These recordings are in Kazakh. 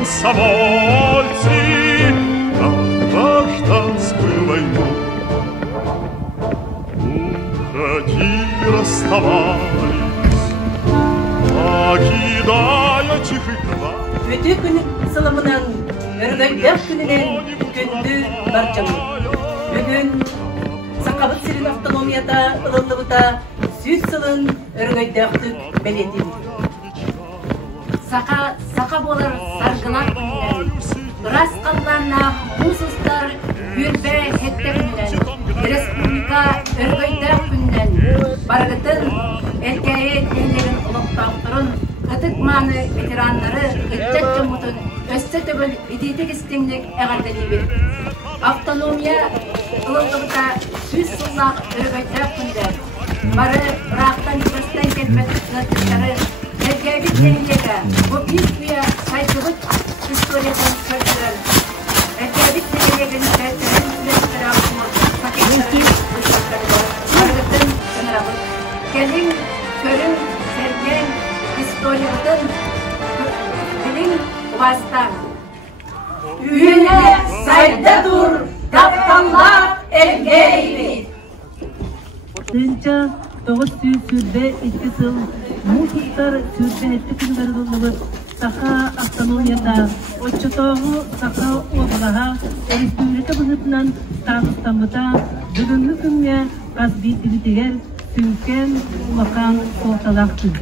комсомольцы, на гражданскую войну. Уходи, расставались, покидая тихий край. Өте күні сылымынан өргөйдер күнінен күнді барчамын. Бүгін Сақабыт сирин автономията ылылыбыта сүз сылын өргөйдәқтік белетін. Сақа болар сарғылақ күннен, біраз қалларына мұсыстар үрбе хеттер күннен, республика өргөйдәқ күннен, барғытын әлкәйе әлерін ұлықтақтырын, Кытык маны ветеранлары үтчет жомутун өссө төбөл идейтик истеңдик әгәрдәлибе. Автономия ылылыбыта сүз сыллақ өргөйдәк күндер. Бары рақтан көрстен келбет нәтиҗәләре әлгәбит дәнҗәгә бу бик күя сайтылык историятын көрсәтер. Әлгәбит дәнҗәгән сәйтерен үстерә пакетин үстерә. Келин көрүн серген историядан билин вастан. Үйне сайда дур, таптанлар элгейли. Сенча 900 сүрбе 2 сыл мусустар сүрбе этти күнгөрүлүп Саха автономията отчетогу Саха облага республика быгытынан статустамыта бүгүнкү күнгө казби тибитигер сүнкен улакан солталактыр.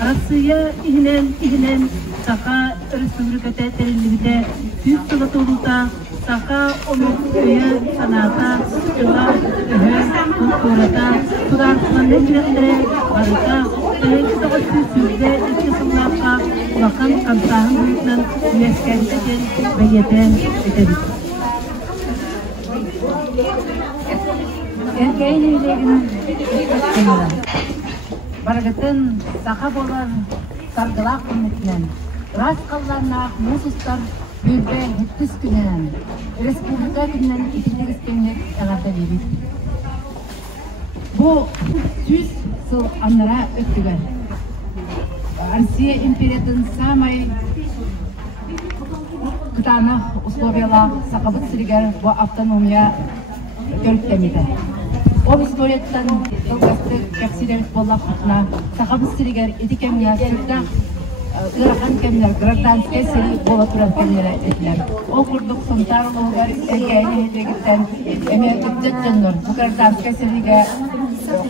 Россия игнен Саха республиката терилибите сүз сылатылыта Саха омөкөйө саната жыла культурата сударсынан нечилендере барыта тегиздагы сүзде 2 сыллакка улакан камсагын буйутунан мескендеген бейетен этебиз. Баргытын Саха болар саргылак күннен, рас калларына мусустар бүрбе хеттис күнен, республика күннен итилдегис кеңнек әгәрдә бирит. Бу сүз сыл аннара өттүгөр. Россия империятын самай кытаны условияла Сакабыт сиригер бу автономия көрүктемиде. Ол историятан кылгасты кексилерит боллакына Сакабыт сиригер идикемия сүрдә Грахан кемнер гражданский сери бола турар кемнер этилер. Ол курдук сомтар болгар элгәйне дегиттен эме үтҗәттәннәр. Бу гражданский сериге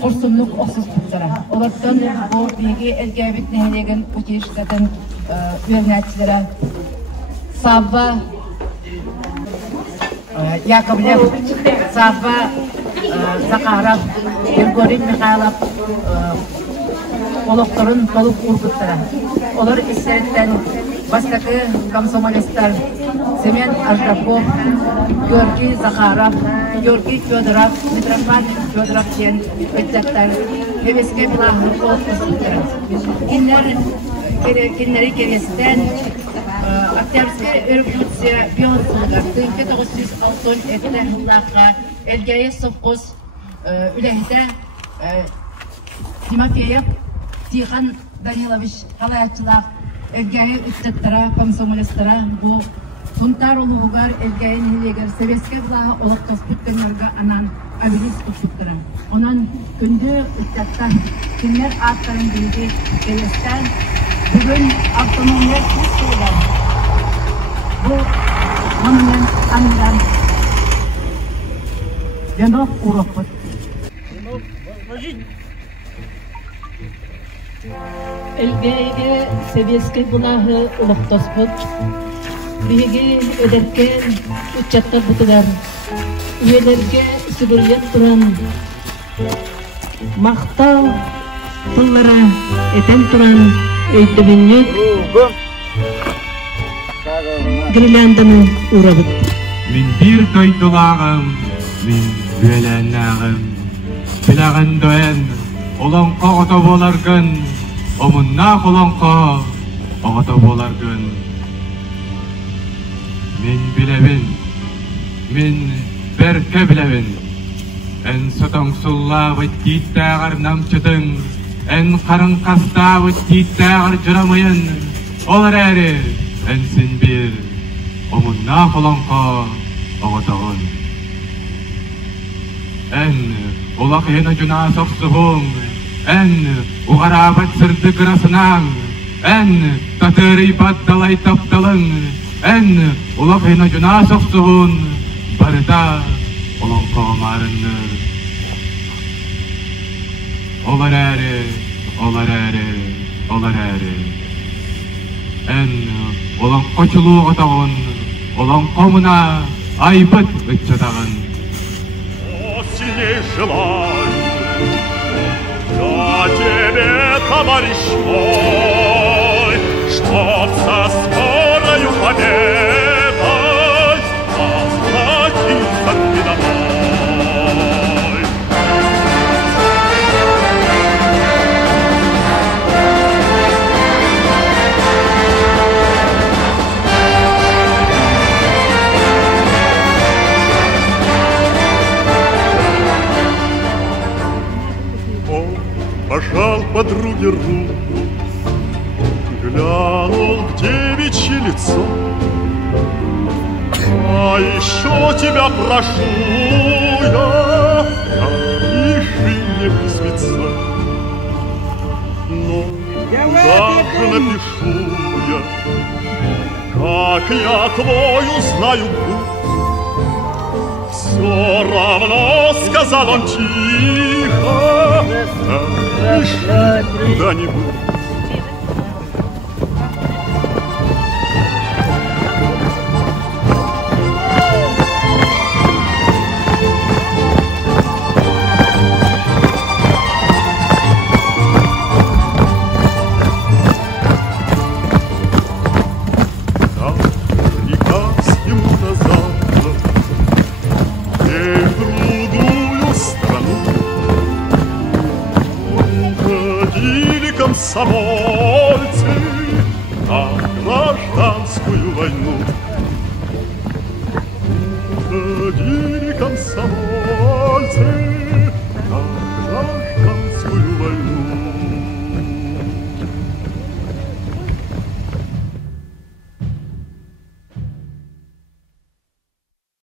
курсунлук оксыз туттара. Олардан бу биге элгәбит нәһилеген үтештәтен вернәчләре Саба Яковлев, Саба Закаров, Григорий Михайлов олоқтарын толуп ургуттара. Олар истереттен бастакы комсомолисттар Семен Аждапов, Георгий Захаров, Георгий Федоров, Митрофан Федоров тен өттәктәр Хевеске билахы олоқтастыктара. Киннери керестен Октябрьская революция биосылгар 1906 этте хуллакка элгәйе совхоз үләһдә Тимофеев Тихан Данилович Халаятчылак элгәйе үттәттәре комсомолисттара бу тунтар улугар элгәйе нилегер Советский влага олоктос бүткәннәргә анан абилис үттәттәре. Онан көндә үттәттән кемнәр аттарын билге келестән бүгін автономия күштерген. Бұл монумент андан Янов урокпыт. Элгәйге Советский булаһы улуктоспыт. Биге өдәркен үтчәттәр бутылар. Үеләргә сүгүләп туран. Мактау тыллары этен туран өйтүбүннүк гирлянданы урабыт. Мин бир тойдулағым, мин бүеләнәғым. Біләғін дөйен, олонқо ото боларгын, омыннақ олонқо ото боларгын. Мин біләбін, мин берке біләбін. Ән сотоңсуллабы титтәғір намчыдың, ән қарын қастабы титтәғір жырамайын. Олар әрі, Ensin bir omunna kolonko oğutağın. En ulaq yena cuna soqsuğun, en uğarabat sırdı kırasınan, en tatırı baddalay taptalın, en ulaq yena cuna soqsuğun, barıda olonko marınır. Olar eri, olar eri, olar eri. En olan koçuluğu otağın, olan komuna ayıpıt ıççatağın. Сильней желаю я тебе, товарищ мой, чтоб со скорою победой возвратиться ты домой. Пожал подруге руку, глянул в девичье лицо. А еще тебя прошу я, напиши мне письмецо. Но даже напишу я, как я твой узнаю путь. Все равно, сказал он тихо, напиши куда-нибудь. Комсомольцы, а